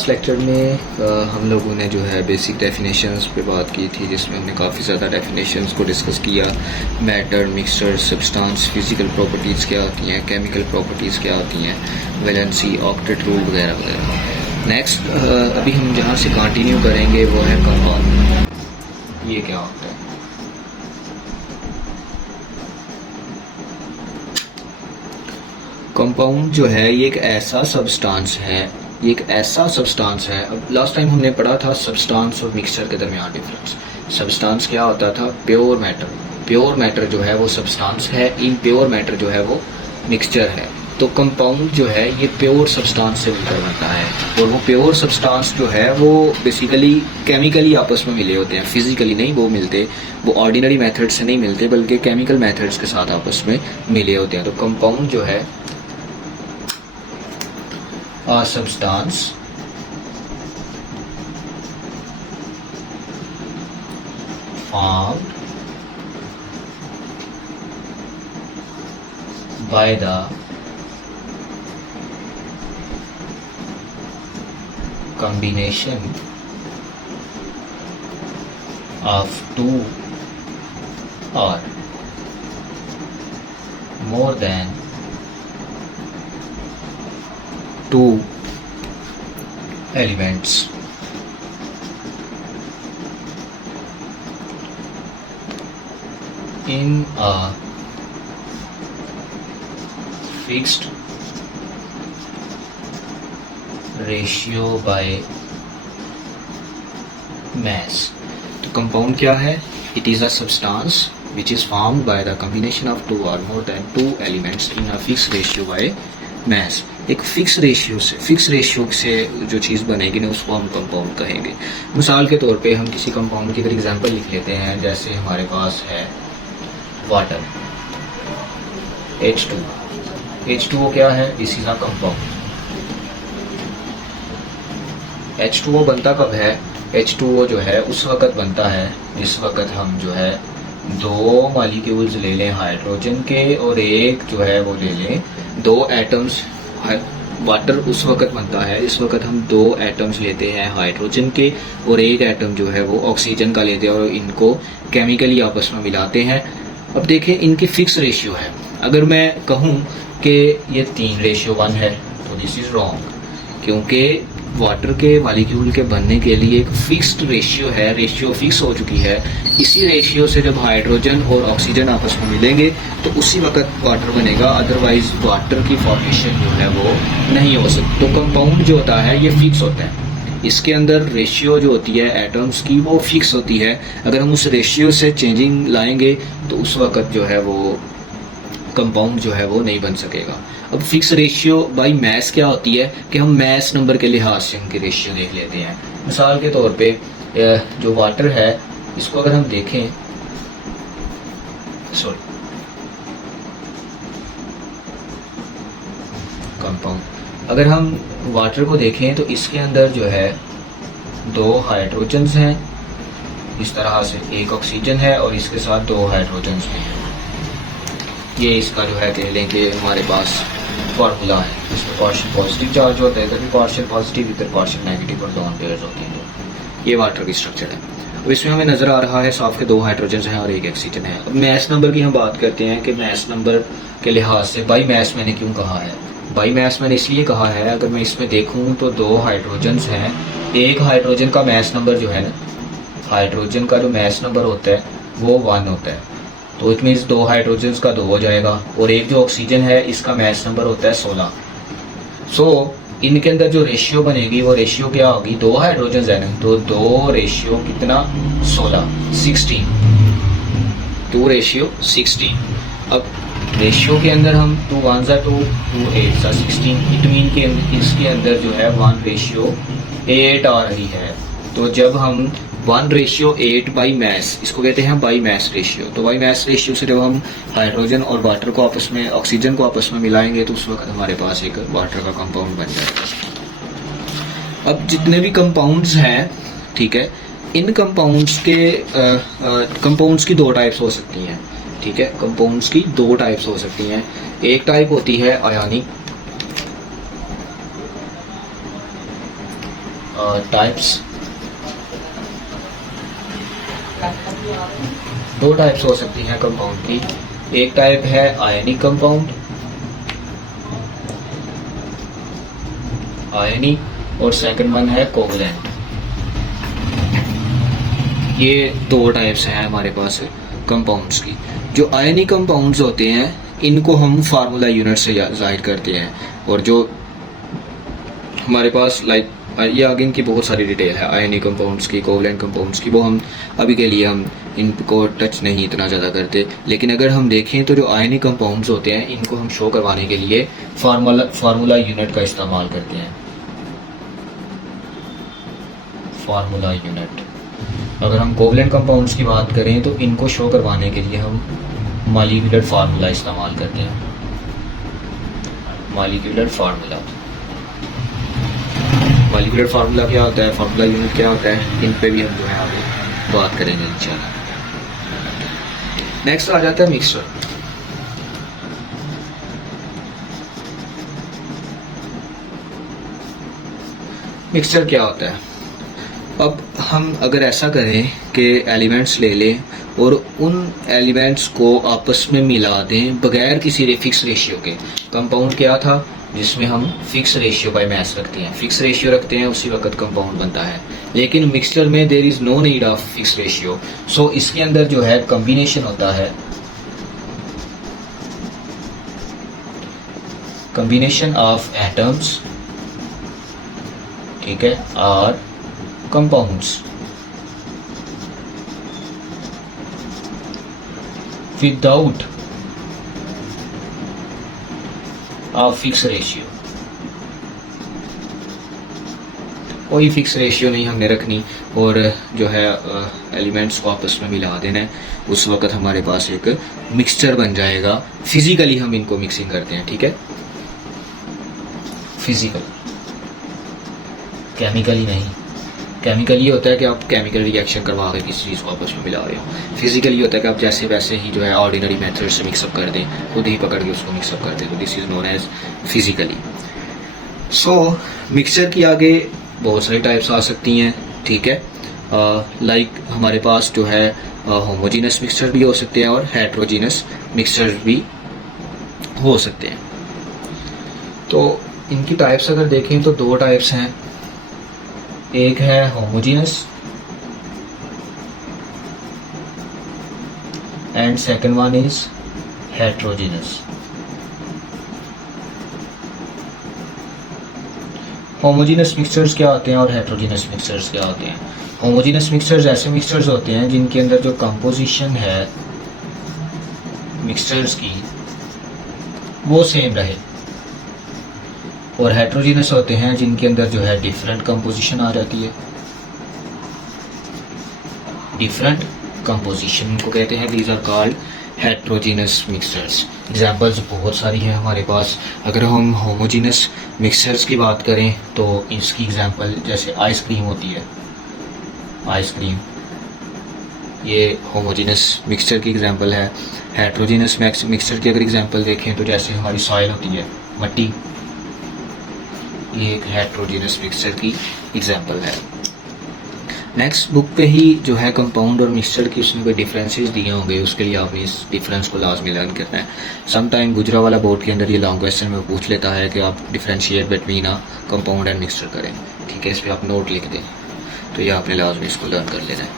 Last lecture में हम लोगों ने जो है बेसिक डेफिनेशंस पे बात की थी, जिसमें हमने काफ़ी ज़्यादा डेफिनेशंस को डिस्कस किया। Matter, mixture, substance, physical properties क्या होती हैं, केमिकल प्रॉपर्टीज़ क्या होती हैं, वैलेंसी, ऑक्टेट रूल वगैरह वगैरह। नेक्स्ट अभी हम जहाँ से कंटिन्यू करेंगे वो है कंपाउंड। ये क्या होता है? कंपाउंड जो है ये एक ऐसा सब्सटेंस है, ये एक ऐसा सब्सटेंस है। अब लास्ट टाइम हमने पढ़ा था सब्सटेंस और मिक्सचर के दरमियान डिफरेंस। सब्सटेंस क्या होता था? Pure matter. प्योर मैटर जो है वो सब्सटेंस है, इम्प्योर मैटर जो है वो मिक्सचर है। तो कंपाउंड जो है ये प्योर सब्सटेंस से मिलकर बनता है, और वो प्योर सब्सटेंस जो है वो बेसिकली केमिकली आपस में मिले होते हैं, फिजिकली नहीं वो मिलते, वो ऑर्डिनरी मेथड से नहीं मिलते, बल्कि केमिकल मेथड्स के साथ आपस में मिले होते हैं। तो कंपाउंड जो है a substance formed by the combination of two or more than two elements in a fixed ratio by mass। तो कंपाउंड क्या है? It is a substance which is formed by the combination of two or more than two elements in a fixed ratio by mass। एक fix ratio से जो चीज़ बनेगी ना उसको हम कंपाउंड कहेंगे। मिसाल के तौर पे हम किसी कंपाउंड की अगर एग्जांपल लिख लेते हैं, जैसे हमारे पास है वाटर H2। H2O क्या है? This is a compound. H2O बनता कब है? H2O जो है उस वक़्त बनता है जिस वक़्त हम जो है दो मॉलिक्यूल्स ले लें हाइड्रोजन के, और एक जो है वो ले लें दो एटम्स। वाटर उस वक़्त बनता है इस वक़्त हम दो एटम्स लेते हैं हाइड्रोजन के, और एक एटम जो है वो ऑक्सीजन का लेते हैं, और इनको केमिकली आपस में मिलाते हैं। अब देखें इनकी फिक्स रेशियो है। अगर मैं कहूँ कि ये 3:1 है तो दिस इज़ रॉन्ग, क्योंकि वाटर के मॉलिक्यूल के बनने के लिए एक फिक्स्ड रेशियो है, रेशियो फिक्स हो चुकी है। इसी रेशियो से जब हाइड्रोजन और ऑक्सीजन आपस में मिलेंगे तो उसी वक्त वाटर बनेगा, अदरवाइज वाटर की फॉर्मेशन जो है वो नहीं हो सकती। तो कंपाउंड जो होता है ये फिक्स होता है, इसके अंदर रेशियो जो होती है एटम्स की वो फिक्स होती है। अगर हम उस रेशियो से चेंजिंग लाएंगे तो उस वक्त जो है वो कंपाउंड जो है वो नहीं बन सकेगा। अब फिक्स रेशियो बाय मैस क्या होती है कि हम मैस नंबर के लिहाज से उनकी रेशियो देख लेते हैं। मिसाल के तौर पे जो वाटर है इसको अगर हम देखें, कंपाउंड अगर हम वाटर को देखें तो इसके अंदर जो है दो हाइड्रोजन्स हैं इस तरह से, एक ऑक्सीजन है और इसके साथ दो हाइड्रोजन्स भी हैं। ये इसका जो है कह लें कि हमारे पास फार्मूला है। इसमें पार्शियल पॉजिटिव चार्ज होता है, इधर भी पार्शियल पॉजिटिव, इधर पार्शियल नेगेटिव, और दोनों पेयर्स होती हैं। ये वाटर की स्ट्रक्चर है। अब इसमें हमें नज़र आ रहा है साफ के दो हाइड्रोजन हैं और एक ऑक्सीजन है। अब मैस नंबर की हम बात करते हैं कि मैस नंबर के लिहाज से बाई मैस मैंने क्यों कहा है? बाई मैस मैंने इसलिए कहा है, अगर मैं इसमें देखूँ तो दो हाइड्रोजन्स हैं, एक हाइड्रोजन का मैस नंबर जो है ना, हाइड्रोजन का जो मैस नंबर होता है वो 1 होता है, तो इट मीन्स दो हाइड्रोजन्स का 2 हो जाएगा, और एक जो ऑक्सीजन है इसका मैस नंबर होता है 16। सो इनके अंदर जो रेशियो बनेगी वो रेशियो क्या होगी? दो हाइड्रोजन्स है ना, तो दो रेशियो कितना? 16। 2:16। अब रेशियो के अंदर हम 2 1 2 2 8 16, इट मीन के इसके अंदर जो है 1:8 आ रही है। तो जब हम 1:8 बाई मैस, इसको कहते हैं बाई मैस रेशियो, तो बाई मैस रेशियो से जब हम हाइड्रोजन और वाटर को आपस में, ऑक्सीजन को आपस में मिलाएंगे तो उस वक्त हमारे पास एक वाटर का कंपाउंड बन जाएगा। अब जितने भी कंपाउंड्स हैं, ठीक है, इन कंपाउंड्स के कंपाउंड्स की 2 टाइप्स हो सकती हैं। ठीक है, कंपाउंड्स की 2 टाइप्स हो सकती हैं। एक टाइप होती है आयनिक, टाइप्स, दो टाइप्स हो सकती हैं कंपाउंड की। एक टाइप है आयनिक कंपाउंड, आयनिक, और सेकंड वन है कोवलेंट। ये दो टाइप्स हैं हमारे पास कंपाउंड्स की। जो आयनिक कंपाउंड्स होते हैं इनको हम फार्मूला यूनिट से जाहिर करते हैं, और जो हमारे पास ये आगे इनकी बहुत सारी डिटेल है आयनिक कंपाउंड्स की, कोवलेंट कंपाउंड्स की, वो हम अभी के लिए हम इनको टच नहीं इतना ज़्यादा करते। लेकिन अगर हम देखें तो जो आयनिक कंपाउंड्स होते हैं इनको हम शो करवाने के लिए फार्मूला यूनिट का इस्तेमाल करते हैं। Formula unit. अगर हम कोवलेंट कंपाउंड्स की बात करें तो इनको शो करवाने के लिए हम मॉलिक्यूलर फार्मूला इस्तेमाल करते हैं। मॉलिक्यूलर फार्मूला क्या होता है, फार्मूला यूनिट क्या होता है, इन पे भी हम जो है आगे बात करेंगे इंशाल्लाह। नेक्स्ट आ जाता है मिक्सचर। मिक्सचर क्या होता है? अब हम अगर ऐसा करें कि एलिमेंट्स ले लें और उन एलिमेंट्स को आपस में मिला दें बगैर किसी फिक्स रेशियो के। कंपाउंड क्या था जिसमें हम फिक्स रेशियो बाय मास रखते हैं, फिक्स रेशियो रखते हैं उसी वक्त कंपाउंड बनता है। लेकिन मिक्सचर में there is no need of fix ratio, so इसके अंदर जो है कॉम्बिनेशन होता है, कॉम्बिनेशन ऑफ एटम्स, ठीक है, और compounds without a fix ratio. कोई फिक्स रेशियो नहीं हमने रखनी और जो है एलिमेंट्स को आपस में मिला देना है, उस वक्त हमारे पास एक मिक्सचर बन जाएगा। फिजिकली हम इनको मिक्सिंग करते हैं, ठीक है, फिजिकल, केमिकली नहीं। केमिकल ये होता है कि आप केमिकल रिएक्शन करवा के किसी चीज़ को आपस में मिला रहे हो। फिजिकल ये होता है कि आप जैसे वैसे ही जो है ऑर्डिनरी मेथड से मिक्सअप कर दें, खुद ही पकड़ के उसको मिक्सअप कर दें, तो this is known as physically. So mixture की आगे बहुत सारी टाइप्स आ सकती हैं, ठीक है, लाइक हमारे पास जो है होमोजीनस मिक्सचर भी हो सकते हैं और हेट्रोजीनस मिक्सचर भी हो सकते हैं। तो इनकी टाइप्स अगर देखें तो दो टाइप्स हैं, एक है homogeneous and second one is heterogeneous. Homogeneous mixtures क्या होते हैं और हेट्रोजीनस मिक्सचर्स क्या होते हैं? होमोजीनस मिक्सचर्स ऐसे मिक्सचर्स होते हैं जिनके अंदर जो कंपोजिशन है मिक्सचर्स की वो सेम रहे, और हेट्रोजीनस होते हैं जिनके अंदर जो है डिफरेंट कंपोजिशन आ जाती है। डिफरेंट कंपोजिशन को कहते हैं, these are called heterogeneous mixtures. Examples बहुत सारी हैं हमारे पास। अगर हम होमोजीनस मिक्सचर्स की बात करें तो इसकी एग्जांपल जैसे आइसक्रीम होती है, आइसक्रीम ये होमोजीनस मिक्सचर की एग्जांपल है। हेट्रोजीनस मिक्सचर की अगर एग्जांपल देखें तो जैसे हमारी सॉइल होती है, मट्टी, ये एक हेट्रोजीनस मिक्सचर की एग्जांपल है। नेक्स्ट बुक पे ही जो है कंपाउंड और मिक्सचर की उसमें कोई डिफरेंसेस दिए होंगे, उसके लिए आपने इस डिफरेंस को लाजमी लर्न करना है। सम टाइम गुजरा वाला बोर्ड के अंदर ये लॉन्ग क्वेश्चन में पूछ लेता है कि आप differentiate between a compound and mixture करें, ठीक है, इस पर आप नोट लिख दें, तो ये आपने लाजमी इसको लर्न कर लेना है।